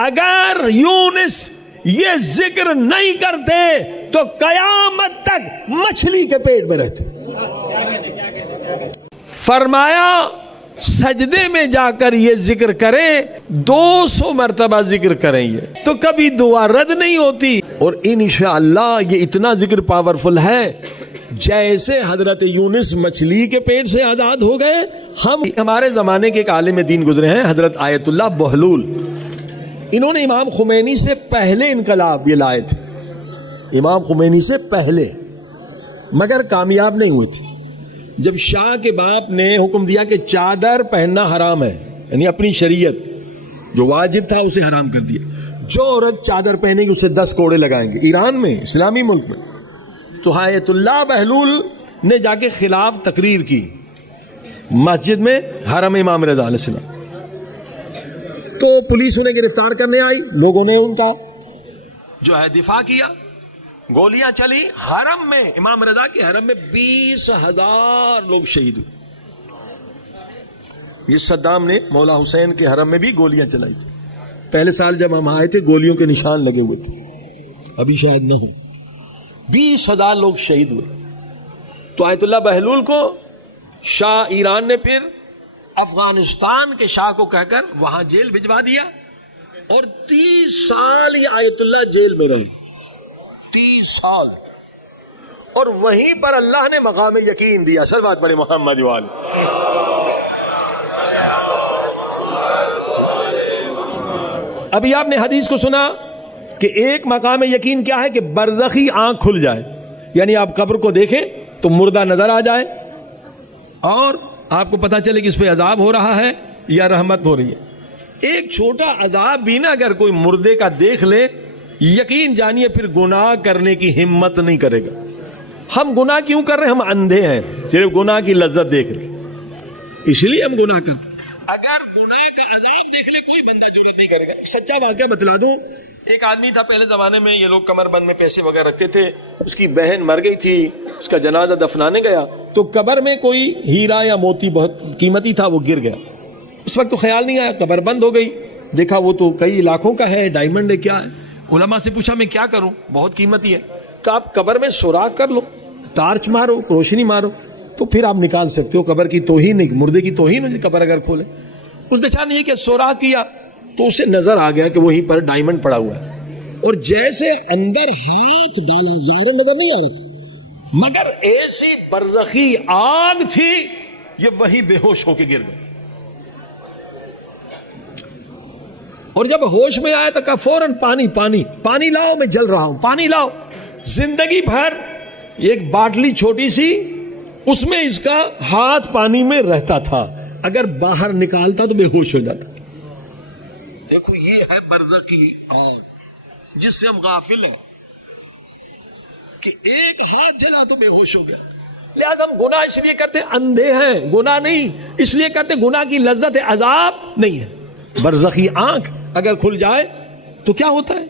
اگر یونس یہ ذکر نہیں کرتے تو قیامت تک مچھلی کے پیٹ میں رہتے. فرمایا سجدے میں جا کر یہ ذکر کریں, 200 مرتبہ ذکر کریں یہ تو کبھی دعا رد نہیں ہوتی. اور انشاءاللہ یہ اتنا ذکر پاورفل ہے جیسے حضرت یونس مچھلی کے پیٹ سے آزاد ہو گئے. ہمارے زمانے کے ایک عالم دین گزرے ہیں حضرت آیت اللہ بہلول. انہوں نے امام خمینی سے پہلے انقلاب یہ لائے تھے, امام خمینی سے پہلے, مگر کامیاب نہیں ہوئے تھے. جب شاہ کے باپ نے حکم دیا کہ چادر پہننا حرام ہے, یعنی اپنی شریعت جو واجب تھا اسے حرام کر دیا, جو عورت چادر پہنے گی اسے 10 کوڑے لگائیں گے ایران میں, اسلامی ملک میں. تو آیت اللہ بہلول نے جا کے خلاف تقریر کی مسجد میں حرم امام رضا علیہ السلام. تو پولیس انہیں گرفتار کرنے آئی, لوگوں نے ان کا جو ہے دفاع کیا, گولیاں چلی حرم میں, امام رضا کے حرم میں 20,000 لوگ شہید ہوئے. جس صدام نے مولا حسین کے حرم میں بھی گولیاں چلائی تھی. پہلے سال جب ہم آئے تھے گولیوں کے نشان لگے ہوئے تھے, ابھی شاید نہ ہو. 20,000 لوگ شہید ہوئے. تو آیت اللہ بہلول کو شاہ ایران نے پھر افغانستان کے شاہ کو کہہ کر وہاں جیل بھجوا دیا, اور 30 سال یہ آیت اللہ جیل میں رہے, 30 سال. اور وہیں پر اللہ نے مقام یقین دیا. سر بات پڑے محمد وال. ابھی آپ نے حدیث کو سنا کہ ایک مقام یقین کیا ہے کہ برزخی آنکھ کھل جائے, یعنی آپ قبر کو دیکھیں تو مردہ نظر آ جائے اور آپ کو پتا چلے کہ اس پہ عذاب ہو رہا ہے یا رحمت ہو رہی ہے. ایک چھوٹا عذاب بھی نا اگر کوئی مردے کا دیکھ لے, یقین جانیے پھر گناہ کرنے کی ہمت نہیں کرے گا. ہم گناہ کیوں کر رہے ہیں؟ ہم اندھے ہیں, صرف گناہ کی لذت دیکھ رہے ہیں, اس لیے ہم گناہ کرتے ہیں. اگر گناہ کا عذاب دیکھ لے کوئی بندہ جرأت نہیں کرے گا. ایک سچا واقعہ بتلا دوں. ایک آدمی تھا پہلے زمانے میں, یہ لوگ کمر بند میں پیسے وغیرہ رکھتے تھے, اس کی بہن مر گئی تھی, اس کا جنازہ دفنانے گیا تو قبر میں کوئی ہیرا یا موتی بہت قیمتی تھا وہ گر گیا. اس وقت تو خیال نہیں آیا, قبر بند ہو گئی, دیکھا وہ تو کئی لاکھوں کا ہے, ڈائمنڈ ہے, کیا ہے. علماء سے پوچھا میں کیا کروں, بہت قیمتی ہے. کہ آپ قبر میں سوراخ کر لو, ٹارچ مارو, روشنی مارو, تو پھر آپ نکال سکتے ہو. قبر کی توہین نہیں, مردے کی توہین ہو قبر اگر کھولے. اس بیچارے نے یہ کہ سوراخ کیا تو اسے نظر آ گیا کہ وہیں پر ڈائمنڈ پڑا ہوا ہے, اور جیسے اندر ہاتھ ڈالا, ظاہر نظر نہیں آ رہا تھا, مگر ایسی برزخی آگ تھی, یہ وہی بے ہوش ہو کے گر گئے. اور جب ہوش میں آیا تو کہا فوراً پانی پانی پانی لاؤ, میں جل رہا ہوں, پانی لاؤ. زندگی بھر ایک باٹلی چھوٹی سی, اس میں اس کا ہاتھ پانی میں رہتا تھا, اگر باہر نکالتا تو بے ہوش ہو جاتا. دیکھو یہ ہے برزخی آگ جس سے ہم غافل ہیں کہ ایک ہاتھ جلا تو بے ہوش ہو گیا. لہذا ہم گناہ اس لیے کرتے اندھے ہیں, گناہ نہیں اس لیے کرتے گناہ کی لذت ہے, عذاب نہیں ہے. برزخی آنکھ اگر کھل جائے تو کیا ہوتا ہے,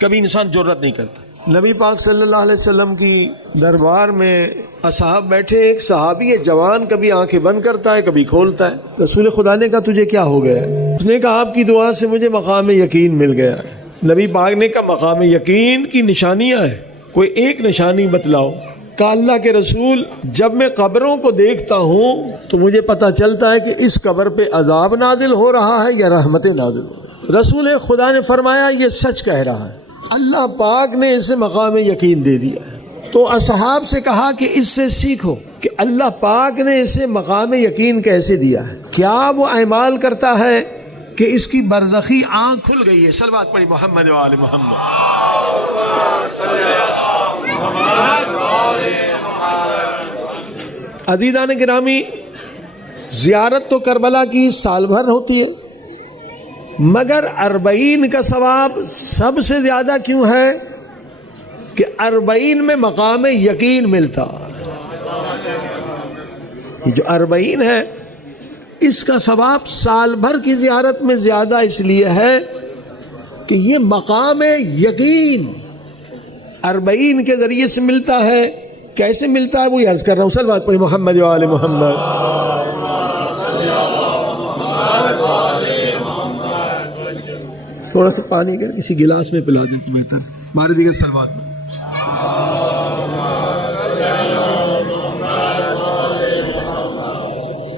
کبھی انسان جرأت نہیں کرتا. نبی پاک صلی اللہ علیہ وسلم کی دربار میں اصحاب بیٹھے, ایک صحابی ہے جوان, کبھی آنکھیں بند کرتا ہے کبھی کھولتا ہے. رسول خدا نے کہا تجھے کیا ہو گیا ہے؟ اس نے کہا آپ کی دعا سے مجھے مقام یقین مل گیا ہے. نبی پاک نے کہا مقام یقین کی نشانیاں ہیں, کوئی ایک نشانی بتلاؤ. کہا اللہ کے رسول جب میں قبروں کو دیکھتا ہوں تو مجھے پتا چلتا ہے کہ اس قبر پہ عذاب نازل ہو رہا ہے یا رحمتیں نازل ہو رہی ہیں. رسول خدا نے فرمایا یہ سچ کہہ رہا ہے, اللہ پاک نے اسے مقام یقین دے دیا ہے. تو اصحاب سے کہا کہ اس سے سیکھو کہ اللہ پاک نے اسے مقام یقین کیسے دیا ہے. کیا وہ اعمال کرتا ہے کہ اس کی برزخی آنکھ کھل گئی ہے. صلوات پڑھی محمد و آل محمد. عزیزان گرامی, زیارت تو کربلا کی سال بھر ہوتی ہے, مگر 40 کا ثواب سب سے زیادہ کیوں ہے کہ 40 میں مقام یقین ملتا. یہ جو 40 ہے اس کا ثواب سال بھر کی زیارت میں زیادہ اس لیے ہے کہ یہ مقام یقین 40 کے ذریعے سے ملتا ہے. کیسے ملتا ہے وہی عرض کر رہا ہوں. صلوات پڑھی محمد و آل محمد. تھوڑا سا پانی کر کسی گلاس میں پلا دیں تو بہتر ہے. ہمارے دیگر صلوات میں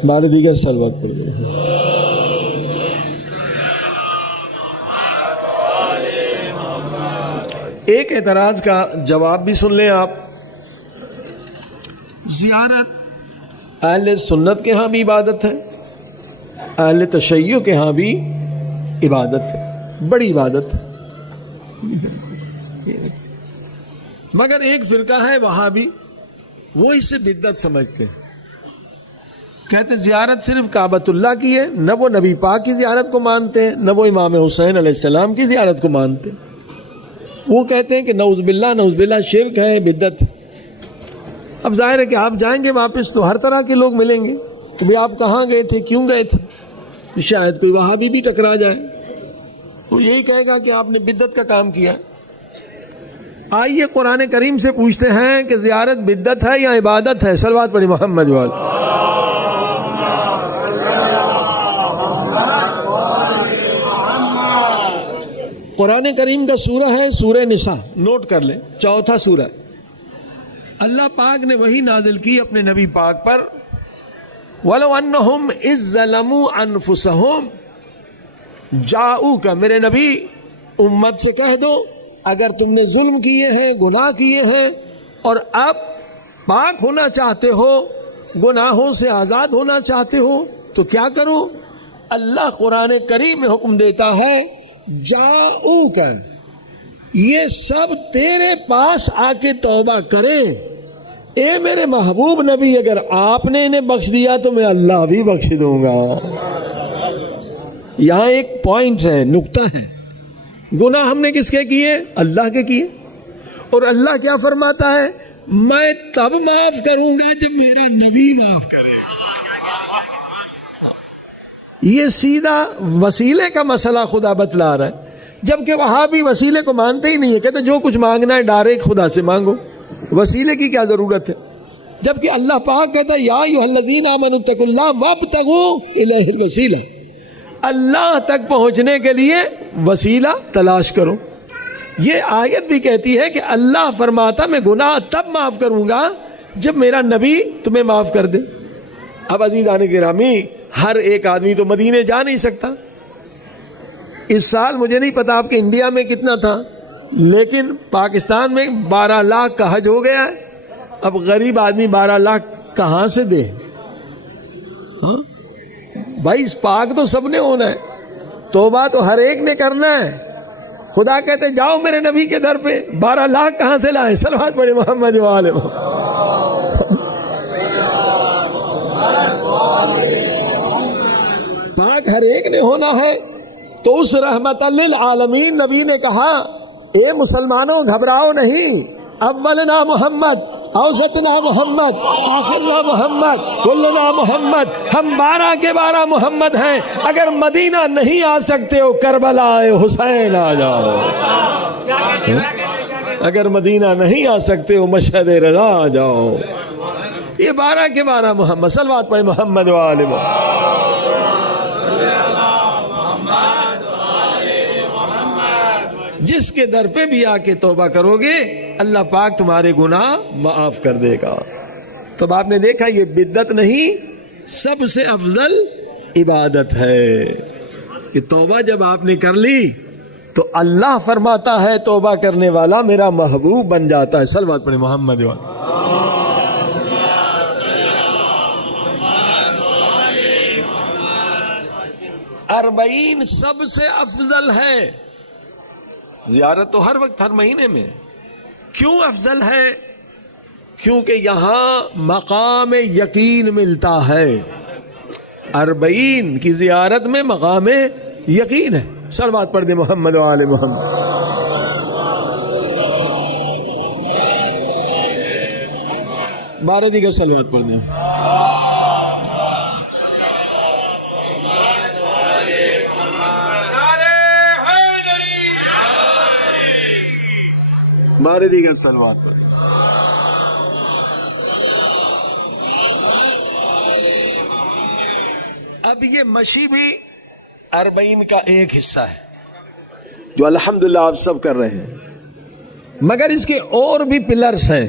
ہمارے دیگر صلوات پڑھ دیں. ایک اعتراض کا جواب بھی سن لیں آپ. زیارت اہل سنت کے ہاں بھی عبادت ہے, اہل تشیع کے ہاں بھی عبادت ہے, بڑی عبادت ہے. مگر ایک فرقہ ہے وہابی, وہ اسے بدعت سمجھتے ہیں. کہتے زیارت صرف کعبۃ اللہ کی ہے, نہ وہ نبی پاک کی زیارت کو مانتے ہیں, نہ وہ امام حسین علیہ السلام کی زیارت کو مانتے ہیں. وہ کہتے ہیں کہ نعوذ باللہ شرک ہے, بدعت. اب ظاہر ہے کہ آپ جائیں گے واپس تو ہر طرح کے لوگ ملیں گے, کہ بھئی آپ کہاں گئے تھے, کیوں گئے تھے. شاید کوئی وہابی بھی ٹکرا جائے, وہ یہی کہے گا کہ آپ نے بدعت کا کام کیا. آئیے قرآن کریم سے پوچھتے ہیں کہ زیارت بدعت ہے یا عبادت ہے. صلوات پڑھی محمد والے. قرآن کریم کا سورہ ہے سورہ نساء, نوٹ کر لیں, چوتھا سورہ. اللہ پاک نے وہی نازل کی اپنے نبی پاک پر, وَلَوْ أَنَّهُمْ إِذْ ظَلَمُوا أَنفُسَهُمْ جَاءُوكَ, میرے نبی امت سے کہہ دو اگر تم نے ظلم کیے ہیں, گناہ کیے ہیں, اور اب پاک ہونا چاہتے ہو, گناہوں سے آزاد ہونا چاہتے ہو, تو کیا کرو. اللہ قرآن کریم میں حکم دیتا ہے جاؤک, یہ سب تیرے پاس آ کے توبہ کریں. اے میرے محبوب نبی, اگر آپ نے انہیں بخش دیا تو میں اللہ بھی بخش دوں گا. یہاں ایک پوائنٹ ہے, نقطہ ہے. گناہ ہم نے کس کے کیے؟ اللہ کے کیے. اور اللہ کیا فرماتا ہے, میں تب معاف کروں گا جب میرا نبی معاف کرے. یہ سیدھا وسیلے کا مسئلہ خدا بتلا رہا ہے, جبکہ وہاں بھی وسیلے کو مانتے ہی نہیں ہے. کہتے جو کچھ مانگنا ہے ڈائریکٹ خدا سے مانگو, وسیلے کی کیا ضرورت ہے. جبکہ اللہ پاک کہتا ہے یا ایھا الذین آمنوا اتقوا اللہ وابتغوا الیہ الوسیلہ, اللہ تک پہنچنے کے لیے وسیلہ تلاش کرو. یہ آیت بھی کہتی ہے کہ اللہ فرماتا میں گناہ تب معاف کروں گا جب میرا نبی تمہیں معاف کر دے. اب عزیزان گرامی, ہر ایک آدمی تو مدینے جا نہیں سکتا. اس سال مجھے نہیں پتا آپ کے انڈیا میں کتنا تھا, لیکن پاکستان میں 12 لاکھ کا حج ہو گیا ہے. اب غریب آدمی 12 لاکھ کہاں سے دے؟ بھائی اس پاک تو سب نے ہونا ہے, توبہ تو ہر ایک نے کرنا ہے. خدا کہتے جاؤ میرے نبی کے در پہ, 12 لاکھ کہاں سے لائے؟ صلوات پڑھے محمد والے. پاک ہر ایک نے ہونا ہے. تو اس رحمت للعالمین نبی نے کہا اے مسلمانوں گھبراؤ نہیں, اولنا محمد, اوسطنا محمد, آخرنا محمد, کلنا محمد. ہم 12 کے 12 محمد ہیں. اگر مدینہ نہیں آ سکتے ہو کربلا حسین آ جاؤ. اگر مدینہ نہیں آ سکتے ہو مشہد رضا آ جاؤ. یہ 12 کے 12 محمد. صلوات پڑھے محمد والے. جس کے در پہ بھی آ کے توبہ کرو گے اللہ پاک تمہارے گناہ معاف کر دے گا. تو آپ نے دیکھا یہ بدعت نہیں, سب سے افضل عبادت ہے کہ توبہ جب آپ نے کر لی تو اللہ فرماتا ہے توبہ کرنے والا میرا محبوب بن جاتا ہے. صلوات پڑھے محمد والے. 40 سب سے افضل ہے. زیارت تو ہر وقت ہر مہینے میں. کیوں افضل ہے؟ کیونکہ یہاں مقام یقین ملتا ہے. 40 کی زیارت میں مقام یقین ہے. صلوات پڑھ دے محمد و آل محمد. بارہ دیگر صلوات پڑھ دیں. بارہ دیگر صلوات پڑھ. اب یہ مشی بھی 40 کا ایک حصہ ہے. جو الحمدللہ آپ سب کر رہے ہیں، مگر اس کے اور بھی پلرز ہیں۔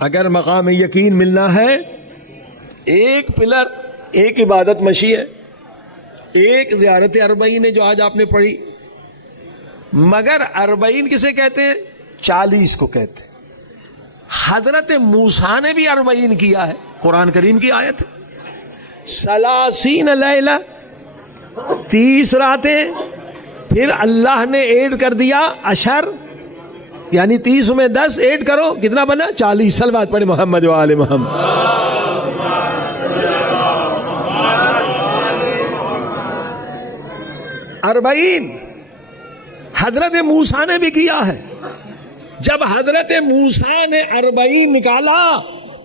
اگر مقام یقین ملنا ہے، ایک پلر، ایک عبادت مشی ہے، ایک زیارت اربعین ہے جو آج آپ نے پڑھی، مگر اربعین کسے کہتے ہیں؟ 40 کو کہتے ہیں۔ حضرت موسیٰ نے بھی اربعین کیا ہے، قرآن کریم کی آیت ہے، 30 لیلہ، 30 راتیں، پھر اللہ نے ایڈ کر دیا عشر، یعنی 30 میں 10 ایڈ کرو، کتنا بنا؟ 40۔ صلوات پڑھے محمد و آل محمد۔ اربعین حضرت موسیٰ نے بھی کیا ہے۔ جب حضرت موسیٰ نے اربعین نکالا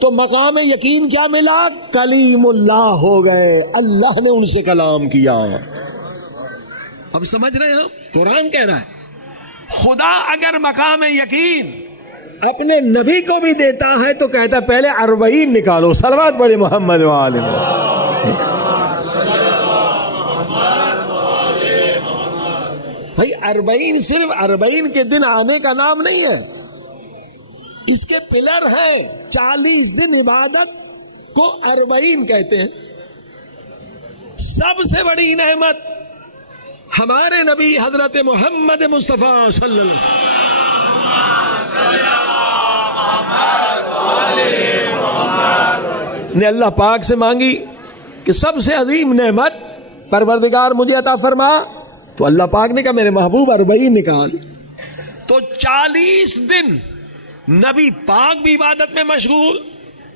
تو مقام یقین کیا ملا؟ کلیم اللہ ہو گئے، اللہ نے ان سے کلام کیا۔ اب سمجھ رہے ہیں؟ قرآن کہہ رہا ہے خدا اگر مقام یقین اپنے نبی کو بھی دیتا ہے تو کہتا پہلے اربعین نکالو۔ صلوات پڑھے محمد و آل محمد۔ بھائی اربعین صرف اربعین کے دن آنے کا نام نہیں ہے، اس کے پلر ہیں۔ 40 دن عبادت کو اربعین کہتے ہیں۔ سب سے بڑی نعمت ہمارے نبی حضرت محمد مصطفیٰ صلی اللہ علیہ وسلم نے اللہ پاک سے مانگی کہ سب سے عظیم نعمت پروردگار مجھے عطا فرما، تو اللہ پاک نے کہا میرے محبوب اربعین نکال۔ تو 40 دن نبی پاک بھی عبادت میں مشغول،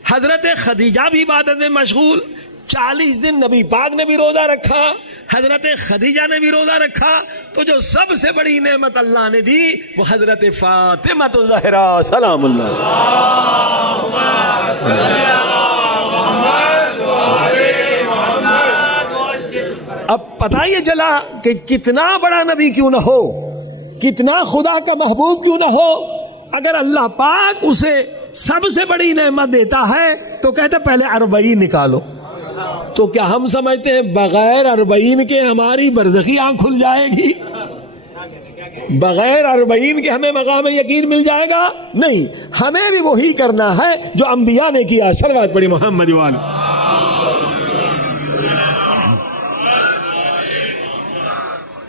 حضرت خدیجہ بھی عبادت میں مشغول۔ 40 دن نبی پاک نے بھی روزہ رکھا، حضرت خدیجہ نے بھی روزہ رکھا۔ تو جو سب سے بڑی نعمت اللہ نے دی وہ حضرت فاطمہ الزہرا سلام اللہ۔ اب پتہ یہ چلا کہ کتنا بڑا نبی کیوں نہ ہو، کتنا خدا کا محبوب کیوں نہ ہو، اگر اللہ پاک اسے سب سے بڑی نعمت دیتا ہے تو کہتے پہلے اربعین نکالو۔ تو کیا ہم سمجھتے ہیں بغیر اربعین کے ہماری برزخی آنکھ کھل جائے گی؟ بغیر اربعین کے ہمیں مقام یقین مل جائے گا؟ نہیں، ہمیں بھی وہی کرنا ہے جو انبیاء نے کیا۔ صلوات پڑھی محمد والے۔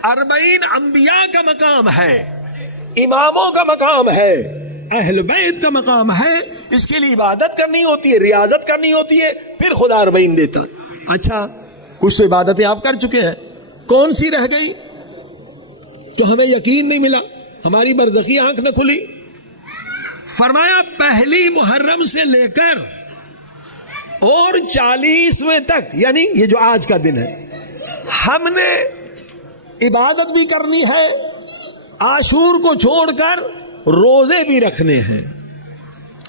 اربعین انبیاء کا مقام ہے، اماموں کا مقام ہے، اہل بیت کا مقام ہے۔ اس کے لیے عبادت کرنی ہوتی ہے، ریاضت کرنی ہوتی ہے، پھر خدا اربعین دیتا ہے۔ اچھا، کچھ تو عبادتیں آپ کر چکے ہیں، کون سی رہ گئی تو ہمیں یقین نہیں ملا، ہماری برزخی آنکھ نہ کھلی؟ فرمایا پہلی محرم سے لے کر اور 40ویں تک، یعنی یہ جو آج کا دن ہے، ہم نے عبادت بھی کرنی ہے، عاشور کو چھوڑ کر روزے بھی رکھنے ہیں،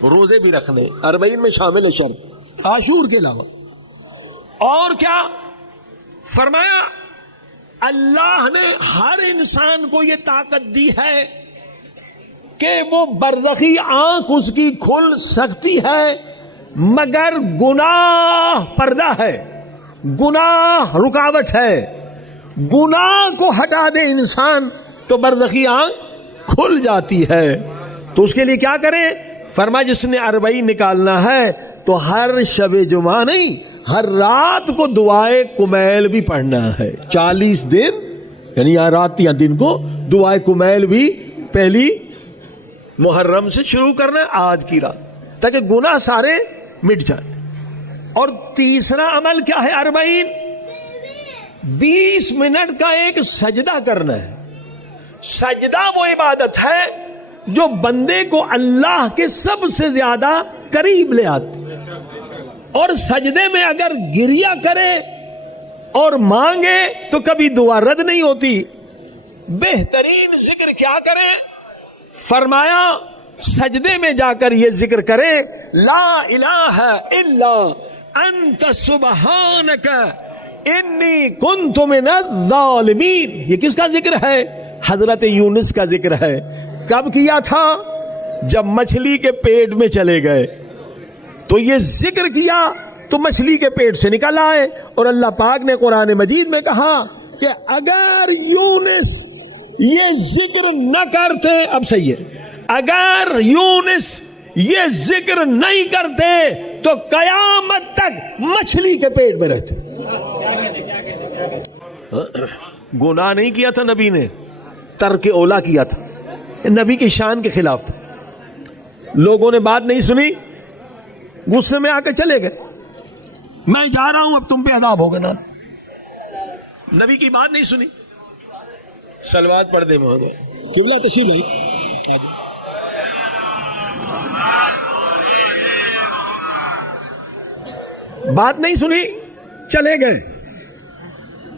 روزے بھی رکھنے، اربعین میں شامل ہے شرط، عاشور کے علاوہ۔ اور کیا فرمایا؟ اللہ نے ہر انسان کو یہ طاقت دی ہے کہ وہ برزخی آنکھ اس کی کھل سکتی ہے، مگر گناہ پردہ ہے، گناہ رکاوٹ ہے۔ گناہ کو ہٹا دے انسان تو برزخی آنکھ کھل جاتی ہے۔ تو اس کے لیے کیا کرے؟ فرمایا جس نے اربعین نکالنا ہے تو ہر شب جمعہ نہیں، ہر رات کو دعائے کمیل بھی پڑھنا ہے۔ 40 دن یعنی یا رات یا دن کو دعائے کمیل بھی پہلی محرم سے شروع کرنا ہے، آج کی رات، تاکہ گناہ سارے مٹ جائیں۔ اور تیسرا عمل کیا ہے؟ اربعین 20 منٹ کا ایک سجدہ کرنا ہے۔ سجدہ وہ عبادت ہے جو بندے کو اللہ کے سب سے زیادہ قریب لے آتی، اور سجدے میں اگر گریہ کرے اور مانگے تو کبھی دعا رد نہیں ہوتی۔ بہترین ذکر کیا کرے؟ فرمایا سجدے میں جا کر یہ ذکر کرے، لا الہ الا انت سبحانک انی کنت من الظالمین۔ یہ کس کا ذکر ہے؟ حضرت یونس کا ذکر ہے۔ کب کیا تھا؟ جب مچھلی کے پیٹ میں چلے گئے تو یہ ذکر کیا تو مچھلی کے پیٹ سے نکل آئے، اور اللہ پاک نے قرآن مجید میں کہا کہ اگر یونس یہ ذکر نہ کرتے، اب صحیح ہے، اگر یونس یہ ذکر نہیں کرتے تو قیامت تک مچھلی کے پیٹ میں رہتے۔ گناہ نہیں کیا تھا نبی نے، ترک اولا کیا تھا، نبی کی شان کے خلاف تھا۔ لوگوں نے بات نہیں سنی، غصے میں آ کے چلے گئے، میں جا رہا ہوں اب تم پہ عذاب ہوگا نا، نبی کی بات نہیں سنی۔ صلوات پڑھ دے محمد قبلہ تشریف لائے، بات نہیں سنی، چلے گئے،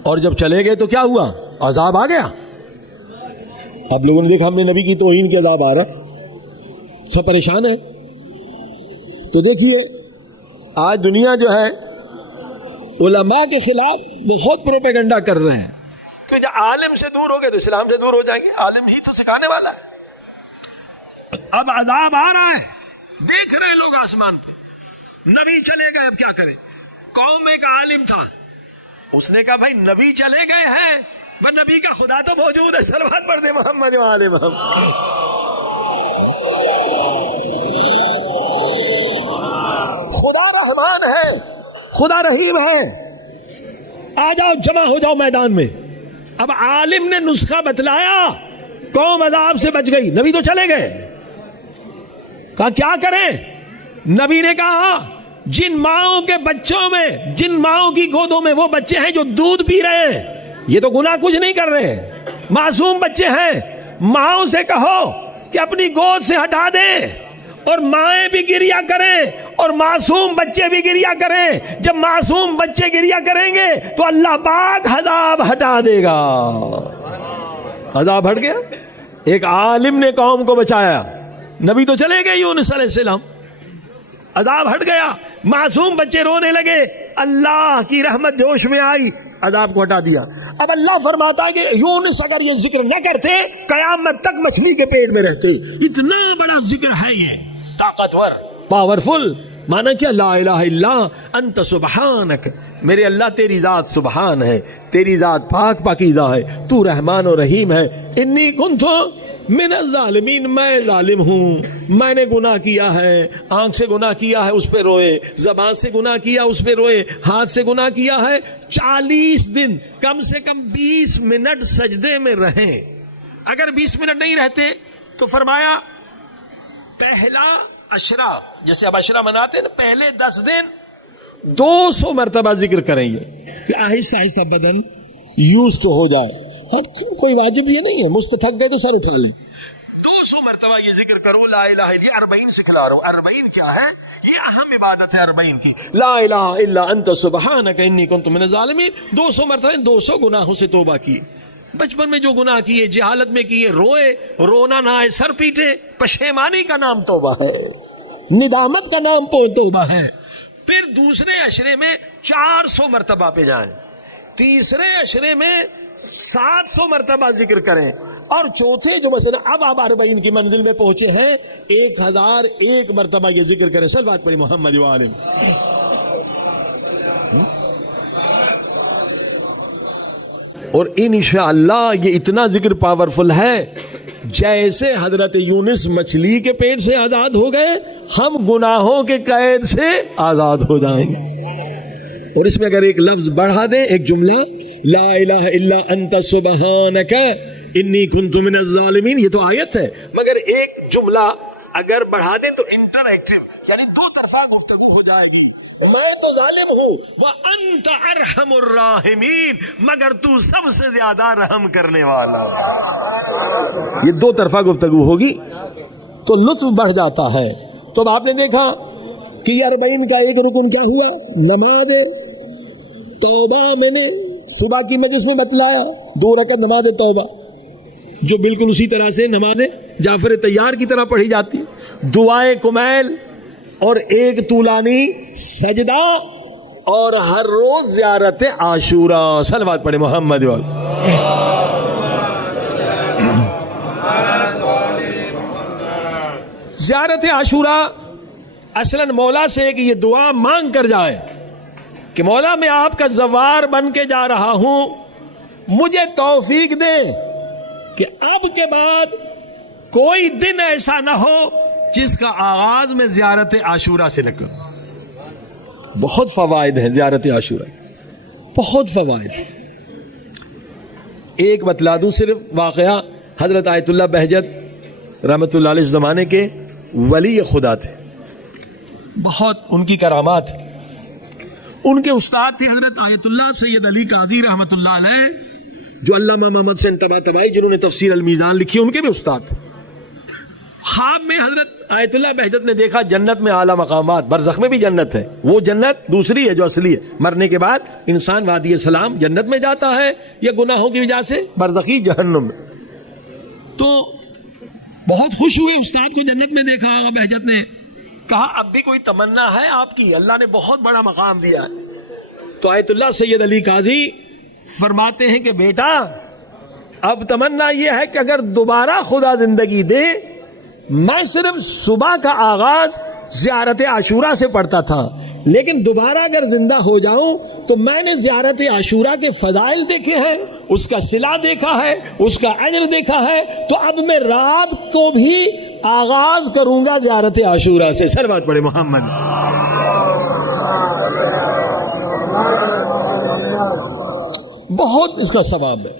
اور جب چلے گئے تو کیا ہوا؟ عذاب آ گیا۔ اب لوگوں نے دیکھا ہم نے نبی کی توہین کے عذاب آ رہا، سب پریشان ہے۔ تو دیکھیے آج دنیا جو ہے علماء کے خلاف بہت پروپیگنڈا کر رہے ہیں کہ جب عالم سے دور ہو گئے تو اسلام سے دور ہو جائیں گے، عالم ہی تو سکھانے والا ہے۔ اب عذاب آ رہا ہے، دیکھ رہے ہیں لوگ آسمان پہ، نبی چلے گئے، اب کیا کریں؟ قوم میں ایک عالم تھا، اس نے کہا بھائی نبی چلے گئے ہیں، پر نبی کا خدا تو موجود ہے، صلوات پڑھ دے محمد و آل محمد۔ خدا رحمان ہے، خدا رحیم ہے، آ جاؤ جمع ہو جاؤ میدان میں۔ اب عالم نے نسخہ بتلایا، قوم عذاب سے بچ گئی، نبی تو چلے گئے۔ کہا کیا کریں؟ نبی نے کہا جن ماؤں کے بچوں میں، جن ماؤں کی گودوں میں وہ بچے ہیں جو دودھ پی رہے ہیں، یہ تو گناہ کچھ نہیں کر رہے، معصوم بچے ہیں، ماؤں سے کہو کہ اپنی گود سے ہٹا دیں، اور مائیں بھی گریا کریں اور معصوم بچے بھی گریا کریں۔ جب معصوم بچے گریا کریں گے تو اللہ پاک عذاب ہٹا دے گا۔ عذاب ہٹ گیا، ایک عالم نے قوم کو بچایا، نبی تو چلے گئے یونس علیہ السلام، عذاب ہٹ گیا، معصوم بچے رونے لگے، اللہ کی رحمت جوش میں آئی، عذاب کو ہٹا دیا۔ اب اللہ فرماتا ہے کہ یونس اگر یہ ذکر نہ کرتے قیامت تک مچھلی کے پیٹ میں رہتے۔ اتنا بڑا ذکر ہے یہ، طاقتور، پاورفل۔ مانا کیا؟ لا الہ الا انت سبحانک، میرے اللہ تیری ذات سبحان ہے، تیری ذات پاک پاکیزہ ہے، تو رحمان و رحیم ہے۔ انی کنتو من الظالمین، میں ظالم ہوں، میں نے گناہ کیا ہے، آنکھ سے گناہ کیا ہے اس پہ روئے، زبان سے گناہ کیا اس پہ روئے، ہاتھ سے گناہ کیا ہے۔ 40 دن کم سے کم 20 منٹ سجدے میں رہیں۔ اگر 20 منٹ نہیں رہتے تو فرمایا پہلا عشرہ، جیسے اب عشرہ مناتے ہیں نا، پہلے 10 دن 200 مرتبہ ذکر کریں گے کہ آہستہ آہستہ بدن یوز تو ہو جائے۔ کوئی واجب یہ نہیں ہے، مستحق گئے تو سر اٹھا لیں۔ 200 مرتبہ یہ ذکر کرو، لا الہ الا، 40 سکھلا رہا ہوں۔ 40 کیا ہے؟ یہ اہم عبادت ہے 40 کی، لا الہ الا انت سبحانک انی کنت من الظالمین۔ 200 مرتبہ 200 گناہوں سے توبہ کیے، بچپن میں جو گناہ کیے، جہالت میں کیے، روئے، رونا نہ آئے، سر پیٹے، پشیمانی کا نام توبہ ہے، ندامت کا نام توبہ ہے۔ پھر دوسرے عشرے میں 400 مرتبہ پہ جائیں، تیسرے عشرے میں 700 مرتبہ ذکر کریں، اور چوتھے جو مثلا اب آپ 40 کی منزل میں پہنچے ہیں، 1001 مرتبہ یہ ذکر کریں۔ صلوات پڑھی محمد و آل محمد۔ اور انشاءاللہ یہ اتنا ذکر پاورفل ہے، جیسے حضرت یونس مچھلی کے پیٹ سے آزاد ہو گئے، ہم گناہوں کے قید سے آزاد ہو جائیں گے۔ اور اس میں اگر ایک لفظ بڑھا دیں، ایک جملہ، لا الہ الا انت سبحانک انی کنت من الظالمین، یہ تو آیت ہے، مگر ایک جملہ اگر بڑھا دیں تو انٹریکٹیو، یعنی دو طرفہ گفتگو ہو جائے گی۔ میں تو ظالم ہوں، وانت ارحم الراحمین، مگر تو سب سے زیادہ رحم کرنے والا۔ یہ دو طرفہ گفتگو ہوگی تو لطف بڑھ جاتا ہے۔ تو اب آپ نے دیکھا کہ 40 کا ایک رکن کیا ہوا؟ نماز توبہ۔ میں نے صبح کی مجلس میں بتلایا 2 رکعت نماز توبہ، جو بالکل اسی طرح سے نماز جعفر طیار کی طرح پڑھی جاتی، دعائے کمیل، اور ایک طولانی سجدہ، اور ہر روز زیارت عاشورہ۔ صلوات پڑھے محمد وال۔ زیارت عاشورہ اصلاً مولا سے کہ یہ دعا مانگ کر جائے کہ مولا میں آپ کا زوار بن کے جا رہا ہوں، مجھے توفیق دے کہ اب کے بعد کوئی دن ایسا نہ ہو جس کا آغاز میں زیارت عاشورہ سے نہ کروں. بہت فوائد ہیں زیارت عاشورہ، بہت فوائد ہیں. ایک بتلا دوں صرف واقعہ. حضرت آیت اللہ بہجت رحمۃ اللہ علیہ زمانے کے ولی خدا تھے، بہت ان کی کرامات. ان کے استاد تھے حضرت آیت اللہ سید علی قاضی رحمۃ اللہ علیہ، جو علامہ محمد حسین طباطبائی جنہوں نے تفسیر المیزان لکھی، ان کے بھی استاد تھے. خواب میں حضرت آیت اللہ بہجت نے دیکھا جنت میں اعلیٰ مقامات، برزخ میں بھی جنت ہے، وہ جنت دوسری ہے جو اصلی ہے. مرنے کے بعد انسان وادی سلام جنت میں جاتا ہے یا گناہوں کی وجہ سے برزخی جہنم میں. تو بہت خوش ہوئے، استاد کو جنت میں دیکھا. آقا بہجت نے کہا اب بھی کوئی تمنا ہے آپ کی؟ اللہ نے بہت بڑا مقام دیا ہے. تو آیت اللہ سید علی قاضی فرماتے ہیں کہ بیٹا اب تمنا یہ ہے کہ اگر دوبارہ خدا زندگی دے، میں صرف صبح کا آغاز زیارت عاشورہ سے پڑھتا تھا، لیکن دوبارہ اگر زندہ ہو جاؤں تو میں نے زیارت عاشورہ کے فضائل دیکھے ہیں، اس کا صلہ دیکھا ہے، اس کا اجر دیکھا ہے، تو اب میں رات کو بھی آغاز کروں گا زیارت عاشورہ سے. سلوات پڑھے محمد. بہت اس کا ثواب ہے.